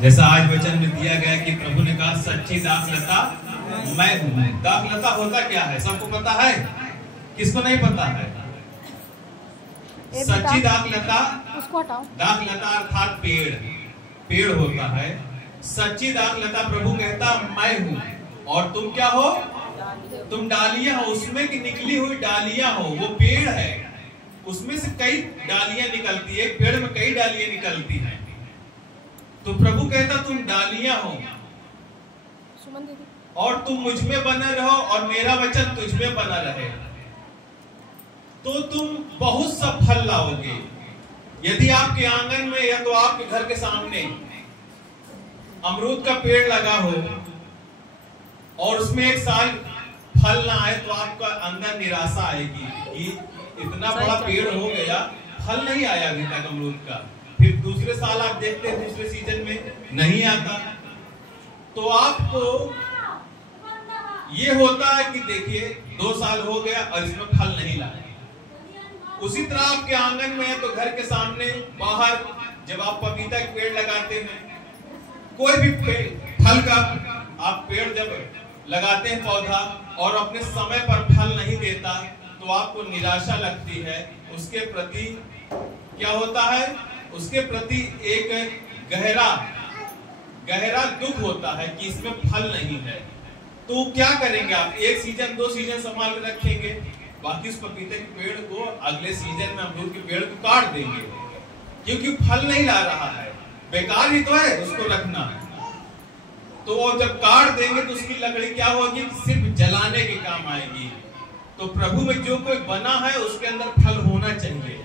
जैसा आज वचन में दिया गया कि प्रभु ने कहा सच्ची दाखलता मैं हूं। दाखलता होता क्या है? सबको पता है? किसको नहीं पता है? सच्ची दाखलता, दाखलता अर्थात पेड़, पेड़ होता है। सच्ची दाखलता प्रभु कहता मैं हूं और तुम क्या हो? तुम डालियां हो, उसमें की निकली हुई डालियां हो। वो पेड़ है, उसमें से कई डालियां निकलती है, पेड़ में कई डालियां निकलती हैं। तो प्रभु कहता तुम डालियां हो और तुम मुझ में बने रहो और मेरा वचन तुझ में बना रहे, तो तुम बहुत सा फल लाओगे। यदि आपके आंगन में या तो आपके घर के सामने अमरूद का पेड़ लगा हो और उसमें एक साल फल ना आए, तो आपका अंदर निराशा आएगी कि इतना बड़ा पेड़ हो गया, फल नहीं आया अभी तक अमरूद का। फिर दूसरे साल आप देखते हैं, दूसरे सीजन में नहीं आता, तो आपको ये होता है कि देखिए 2 साल हो गया और इसमें फल नहीं लाया। उसी तरह आपके आंगन में है तो घर के सामने बाहर जब आप पपीता के पेड़ लगाते हैं, कोई भी फल का आप पेड़ जब लगाते हैं पौधा और अपने समय पर फल नहीं देता, तो आपको निराशा लगती है। उसके प्रति क्या होता है? उसके प्रति एक गहरा दुख होता है कि इसमें फल नहीं है। तो क्या करेंगे आप? 1 सीजन 2 सीजन संभाल के रखेंगे, बाकी उस पपीते के पेड़ को अगले सीजन में अमरूद के पेड़ को काट देंगे, क्योंकि फल नहीं ला रहा है, बेकार ही तो है उसको रखना। तो वो जब काट देंगे तो उसकी लकड़ी क्या होगी? सिर्फ जलाने के काम आएगी। तो प्रभु में जो कोई बना है उसके अंदर फल होना चाहिए।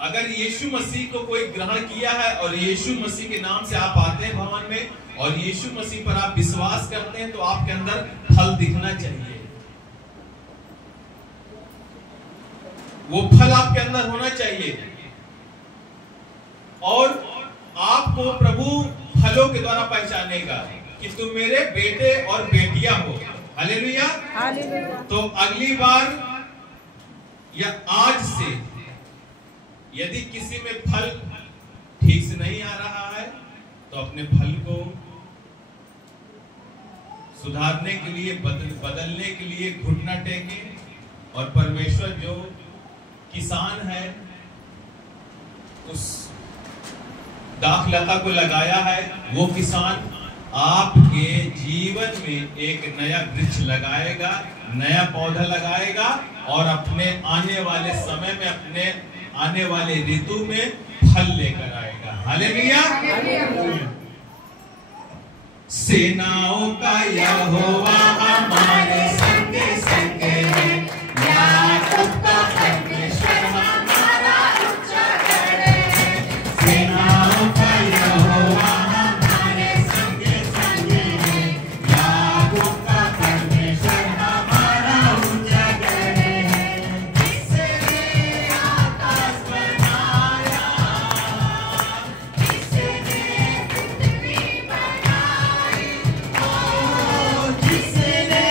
अगर यीशु मसीह को कोई ग्रहण किया है और यीशु मसीह के नाम से आप आते हैं भवन में और यीशु मसीह पर आप विश्वास करते हैं, तो आपके अंदर फल दिखना चाहिए। वो फल आपके अंदर होना चाहिए और आपको प्रभु फलों के द्वारा पहचानेगा कि तुम मेरे बेटे और बेटियां हो। हालेलुया। तो अगली बार या आज से यदि किसी में फल ठीक से नहीं आ रहा है, तो अपने फल को सुधारने के लिए, बदलने के लिए घुटना टेके और परमेश्वर जो किसान है उस दाखलता को लगाया है, वो किसान आपके जीवन में एक नया वृक्ष लगाएगा, नया पौधा लगाएगा और अपने आने वाले समय में, अपने आने वाले ऋतु में फल लेकर आएगा। हालेलुया। सेनाओं का यहोवा हमारे संगे संगे है, याकूब का परमेश्वर हमारा ऊंचा गढ़ है। सेनाओं का यहोवा हमारे संगे संगे है, याकूब का परमेश्वर हमारा ऊंचा गढ़ है। जिसने आकाश बनाया, जिसने पृथ्वी बनाई, ओ जिसने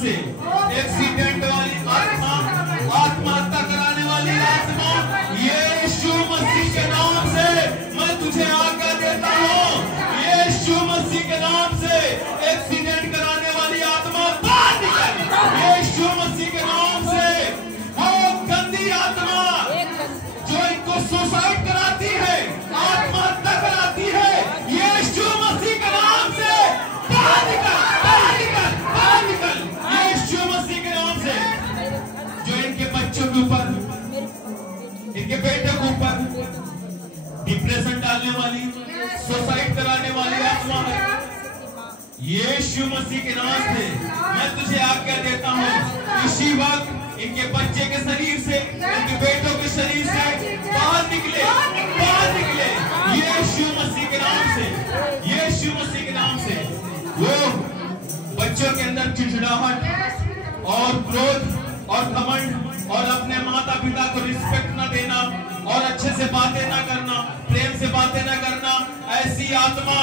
से, एक्सीडेंट वाली आत्मा, आत्महत्या कराने वाली आत्मा, यीशु मसीह के नाम से मैं तुझे आज्ञा देता हूँ। यीशु मसीह के नाम से एक्सीडेंट कराने वाली आत्मा बाहर निकल। यीशु मसीह के नाम से गंदी आत्मा जो इनको सुसाइड कराती है, आत्महत्या कराती है, यीशु मसीह के नाम से बाहर निकल, बाहर निकल, बाहर निकल। यीशु मसीह के नाम से जो इनके बच्चों के ऊपर, इनके बेटे के ऊपर डिप्रेशन डालने वाली, सुसाइड कराने वाली आत्मा है, यीशु मसीह के नाम से मैं तुझे आज्ञा देता हूँ। इसी वक्त इनके बच्चे के शरीर से, इनके बेटों के शरीर से बाहर निकले, बाहर निकले यीशु मसीह के नाम से, यीशु मसीह के नाम से। वो बच्चों के अंदर चिड़चिड़ाहट और क्रोध और घमंड और अपने माता पिता को रिस्पेक्ट न देना और अच्छे से बातें न करना, प्रेम से बातें न करना, ऐसी आत्मा,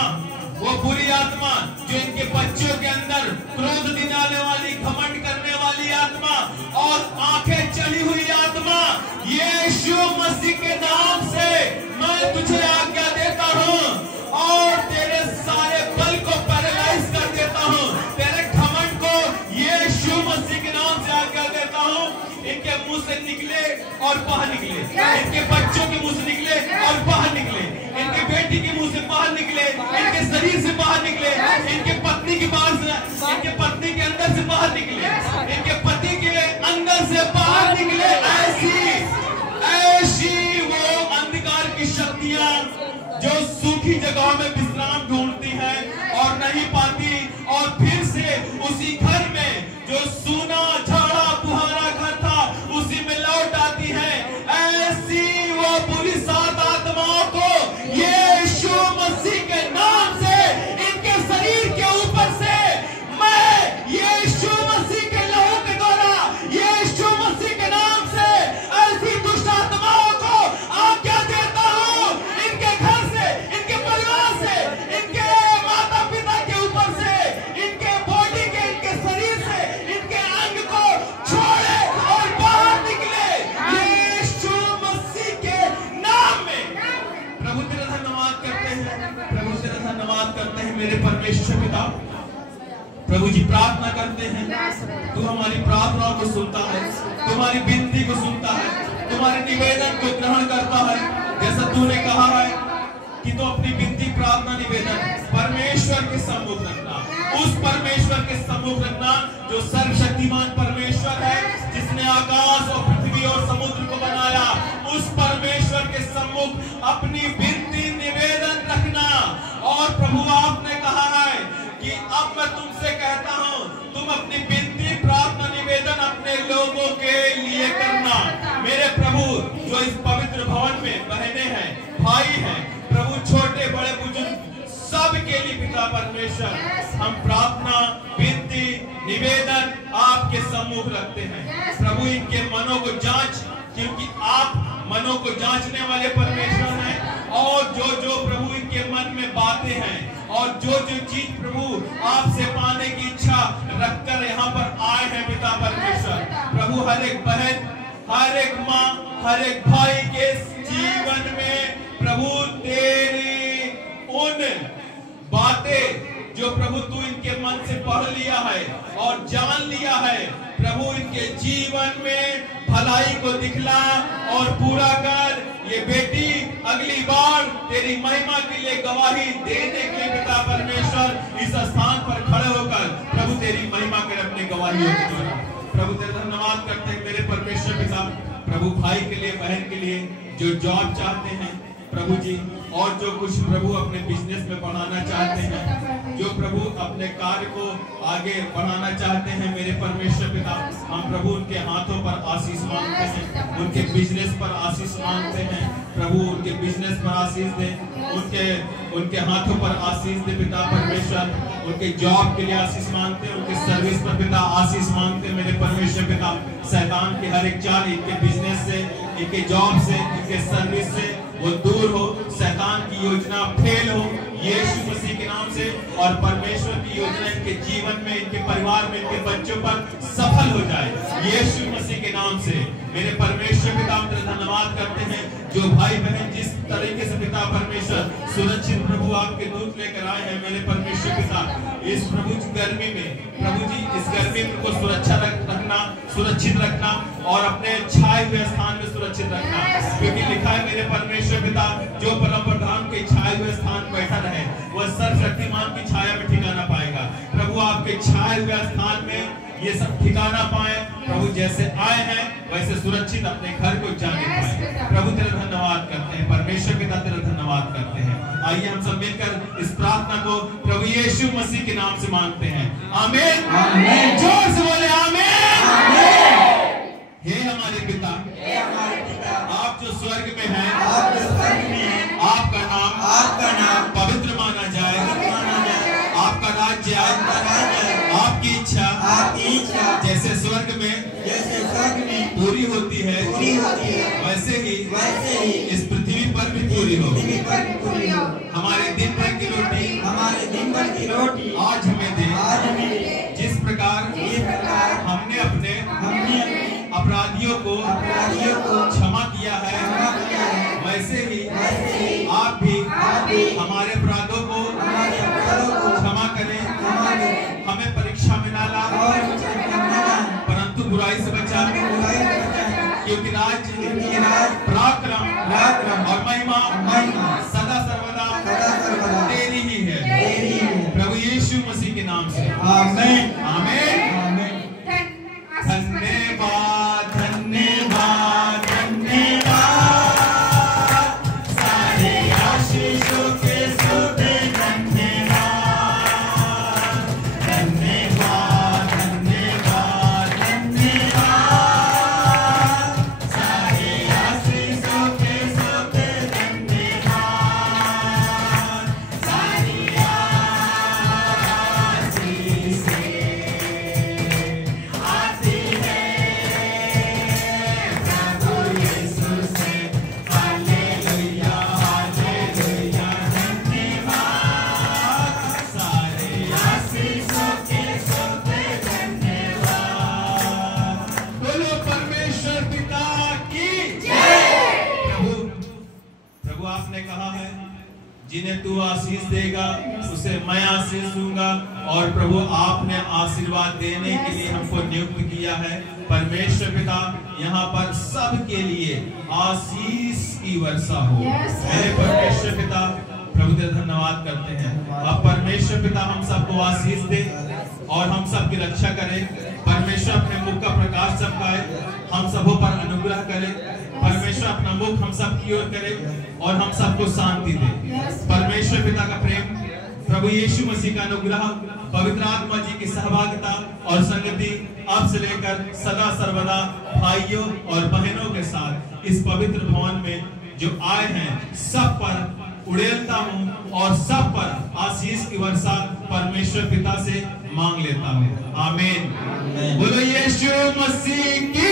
वो बुरी आत्मा जो इनके बच्चों के अंदर क्रोध दिलाने वाली, घमंड करने वाली आत्मा और आंखें चली हुई आत्मा, यीशु मसीह के नाम से मैं तुझे आज्ञा देता हूँ और तेरे सारे बल को पैरालाइज कर देता हूँ, तेरे घमंड को यीशु मसीह के नाम से आज्ञा देता हूँ। इनके मुंह से निकले और बाहर निकले, इनके बच्चों के मुंह से निकले और बाहर निकले, इनके बेटी के मुंह से बाहर निकले, इनके शरीर से बाहर निकले, इनके पत्नी के बाहर से, इनके पत्नी के अंदर से बाहर निकले, इनके पति के अंदर से बाहर निकले। ऐसी वो अंधकार की शक्तियां जो सूखी जगहों में विश्राम ढूंढती हैं और नहीं पाती और फिर से उसी घर में जो सूना झाड़ा बुहारा घर था उसी में लौट आती है, ऐसी वो बुरी सात आत्माओं को यीशु मसीह के नाम से इनके शरीर के ऊपर से मैं यीशु मसीह के लहू के द्वारा, यीशु मसीह के नाम से ऐसी दुष्ट आत्माओं को आज्ञा देता हूँ, इनके घर से, इनके परिवार से, इनके माता पिता के ऊपर से, इनके बॉडी के, इनके शरीर से, इनके अंग को छोड़े और बाहर निकले यीशु मसीह के नाम में। प्रभु तेरा धन्यवाद करते हैं, प्रभु तेरा धन्यवाद करते हैं मेरे परमेश्वर पिता। प्रभु जी प्रार्थना करते हैं, तू हमारी प्रार्थनाओं को सुनता है, तुम्हारी विनती को सुनता है, तुम्हारे निवेदन को ग्रहण करता है। जैसा तूने कहा है कि तू अपनी विनती, प्रार्थना, निवेदन परमेश्वर के सम्मुख रखना, उस परमेश्वर के सम्मुख रखना जो सर्वशक्तिमान परमेश्वर है, जिसने आकाश और पृथ्वी और समुद्र को बनाया, उस परमेश्वर के सम्मुख अपनी विनती, निवेदन रखना। और प्रभु आपने कहा है कि अब मैं तुमसे कहता हूं, तुम अपनी विनती, प्रार्थना, निवेदन अपने लोगों के लिए करना। मेरे प्रभु जो इस पवित्र भवन में बहने हैं, भाई हैं, प्रभु छोटे बड़े बुजुर्ग सबके लिए पिता परमेश्वर हम प्रार्थना, विनती, निवेदन आपके सम्मुख रखते हैं। प्रभु इनके मनों को जांच, क्योंकि आप मनों को जांचने वाले परमेश्वर हैं, और जो जो प्रभु इनके मन में बातें हैं और जो जो चीज प्रभु आपसे पाने की इच्छा रखकर यहाँ पर आए हैं पिता परमेश्वर, प्रभु हर एक बहन, हर एक माँ, हर एक भाई के जीवन में प्रभु तेरी उन बातें जो प्रभु तू इनके मन से पढ़ लिया है और जान लिया है, प्रभु इनके जीवन में भलाई को दिखला और पूरा कर। ये बेटी अगली बार तेरी महिमा के लिए गवाही देने के लिए पिता परमेश्वर इस स्थान पर खड़े होकर प्रभु तेरी महिमा के अपने गवाही होगी। प्रभु तेरा धन्यवाद करते हैं मेरे परमेश्वर पिता, प्रभु भाई के लिए, बहन के लिए जो जॉब चाहते हैं प्रभु जी, और जो कुछ प्रभु अपने बिजनेस में बढ़ाना चाहते हैं, जो प्रभु अपने कार्य को आगे बढ़ाना चाहते हैं मेरे परमेश्वर पिता, हम प्रभु उनके हाथों पर आशीष मांगते हैं, उनके बिजनेस पर आशीष मांगते हैं प्रभु, उनके बिजनेस पर आशीष दे, उनके हाथों पर आशीष दे पिता परमेश्वर, उनके जॉब के लिए आशीष मांगते हैं, उनके सर्विस पर पिता आशीष मांगते हैं मेरे परमेश्वर पिता। शैतान की हर एक चाल इनके बिजनेस से, इनके जॉब से, इनके सर्विस से वो दूर हो, शैतान की योजना फेल हो यीशु मसीह के नाम से, और परमेश्वर की योजना इनके जीवन में, इनके परिवार में, इनके बच्चों पर सफल हो जाए यीशु मसीह के नाम से। मेरे परमेश्वर पिता हम तेरा धन्यवाद करते हैं, जो भाई बहन जिस तरीके से पिता परमेश्वर सुरक्षित प्रभु आपके दूत लेकर आए हैं, मेरे परमेश्वर पिता इस प्रभु गर्मी में, प्रभु जी इस गर्मी में उनको सुरक्षित रखना और अपने छाए हुए स्थान में सुरक्षित रखना, क्योंकि लिखा है मेरे परमेश्वर पिता जो परम प्रधान के छाए हुए स्थान बैठा रहे वह सर्वशक्तिमान की छाया में ठिकाना पाएगा। प्रभु आपके छाए हुए स्थान में ये सब ठिकाना पाए प्रभु, जैसे आए हैं वैसे सुरक्षित अपने घर को जाने पाए। प्रभु तेरा धन्यवाद करते हैं, परमेश्वर पिता तेरा धन्यवाद करते हैं। आइए हम सब मिलकर इस प्रार्थना को प्रभु यीशु मसीह के नाम से मांगते हैं। आमीन, आमीन। जोर से बोले आमीन, आमीन। हे हमारे पिता, आप जो स्वर्ग में हैं, आपका नाम पवित्र माना जाए, आपका राज्य आए, आपकी इच्छा जैसे स्वर्ग में पूरी होती है वैसे ही इस पृथ्वी पर भी पूरी हो। हमारे दिन भर की रोटी आज हमें दे, जिस प्रकार हमने अपने अपराधियों को क्षमा किया है, वैसे ही आप भी हमारे अपराधों को क्षमा करें। हमें परीक्षा में ना ला, परंतु बुराई से बचा, क्योंकि राज्य, पराक्रम और महिमा सदा सर्वदा तेरी ही है, प्रभु यीशु मसीह के नाम से। आमीन, आमीन, आमीन। धन्यवाद, धन्यवाद, धन्यवाद, सारे आशीषों के सोते धन्यवाद, धन्यवाद, धन्यवाद, धन्यवाद, सारे आशीषों के सोते धन्यवाद, सारी आशीषें आती है प्रभु यीशु से। हालेलुया, हालेलुया, धन्यवाद, सारे आशीषों के सोते धन्यवाद। बोलो परमेश्वर पिता की जय। प्रभु आपने कहा है जिन्हें तू आशीष देगा उसे मैं आशीष दूंगा, और प्रभु आपने आशीर्वाद देने के लिए हमको नियुक्त किया है। परमेश्वर पिता यहाँ पर सबके लिए आशीष की वर्षा हो। मेरे परमेश्वर पिता प्रभु तेरा धन्यवाद करते हैं। अब परमेश्वर पिता हम सबको आशीष दे और हम सबकी रक्षा करे। परमेश्वर अपने मुख का प्रकाश चमकाए, हम सबों पर अनुग्रह करे। परमेश्वर अपना मुख हम सब की ओर करे और हम सबको शांति दे। परमेश्वर पिता का प्रेम, प्रभु यीशु मसीह का अनुग्रह, पवित्र आत्मा जी की सहभागिता और संगति अब से लेकर सदा सर्वदा भाइयों और बहनों के साथ इस पवित्र भवन में जो आए हैं सब पर उड़ेलता हूँ और सब पर आशीष की वर्षा परमेश्वर पिता से मांग लेता हूँ। आमीन। बोलो यीशु मसीह की